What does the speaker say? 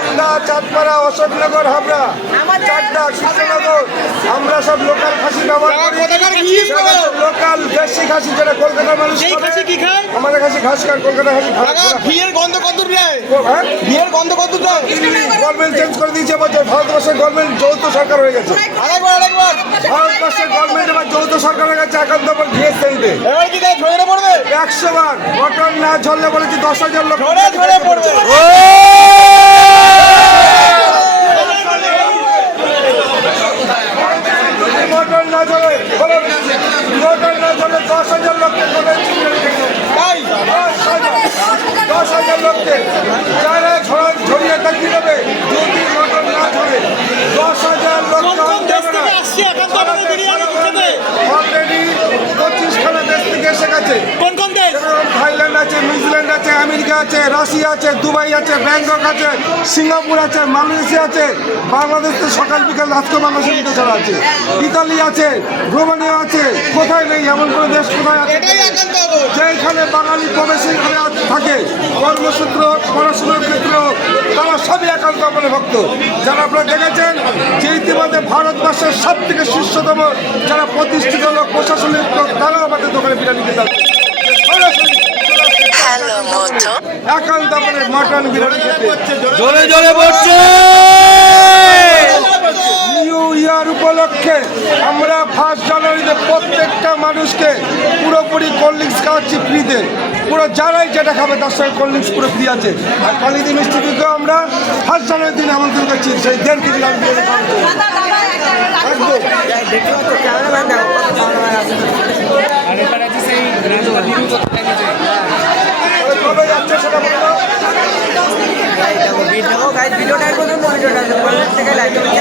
মালদা চাঁদপাড়া অশোকনগর হাবড়া। চারটা কৃষ্ণনগর। আমরা সব লোকাল খাসি ব্যবহার করি। কোথাকার লোকাল দেশি খাসি যেটা কলকাতার মানুষ সেই খাবে। খাসি কি খায়? আমাদের কাছে ঘাস খায় কলকাতা খাসি ঘিয়ের গন্ধ কত হ্যাঁ? ঘিয়ের গন্ধ কত গভর্নমেন্ট চেঞ্জ করে দিয়েছে বলছে ভারতবর্ষের গভর্নমেন্ট যৌথ সরকার হয়ে গেছে। আরেকবার আরেকবার। ভারতবর্ষের গভর্নমেন্ট এবার যৌথ সরকার হয়ে গেছে একান্ত পর ঘিয়ে সেইতে কি দেয় ঝরে পড়বে? একশো বার। মটন না ঝরলে বলেছি দশ হাজার লোক ঝরে ঝরে পড়বে মটন না ঝরে বলো, মটন না ঝরলে দশ হাজার লোককে দশ হাজার লোককে। যারা ঝড় ঝরিয়ে তাকিয়ে দেবে যদি মটন না ঝরে দশ হাজার লোক কোন কোন দেশ থেকে আসছে একান্ত আমাদের বিরিয়ানি খেতে অলরেডি পঁচিশখানা দেশ থেকে এসে গেছে কোন কোন দেশ যেমন থাইল্যান্ড আছে নিউজিল্যান্ড আছে আমেরিকা আছে রাশিয়া আছে দুবাই আছে ব্যাংকক আছে সিঙ্গাপুর আছে মালয়েশিয়া আছে বাংলাদেশ তো সকাল বিকাল আজকে বাংলাদেশের দিকে ছাড়া আছে ইতালি আছে রোমানিয়া আছে কোথায় নেই এমন কোনো দেশ কোথায় আছে? যেখানে বাঙালি প্রবেশী থাকে কর্মসূত্র হোক, পড়াশোনার ক্ষেত্রে হোক, তারা সবই একান্ত আমার ভক্ত। যারা আপনারা দেখেছেন যে ইতিমধ্যে ভারতবর্ষের সব থেকে শীর্ষতম যারা প্রতিষ্ঠিত লোক প্রশাসনিক লোক তারাও আমাদের দোকানে বিরিয়ানি খেতে মাটন বিরিয়ানি জোরে জোরে পড়ছে নিউ ইয়ার উপলক্ষে আমরা ফার্স্ট জানুয়ারিতে প্রত্যেকটা মানুষকে পুরোপুরি কোল্ড ড্রিঙ্কস খাওয়াচ্ছি ফ্রিতে পুরো যারাই যেটা খাবে তার সঙ্গে কোল্ড ড্রিঙ্কস পুরো ফ্রি আছে। আর কালিদি মিষ্টিকে আমরা ফার্স্ট জানুয়ারির দিন আমন্ত্রণ করছি সেই দেড় কেজি। একদম। cái này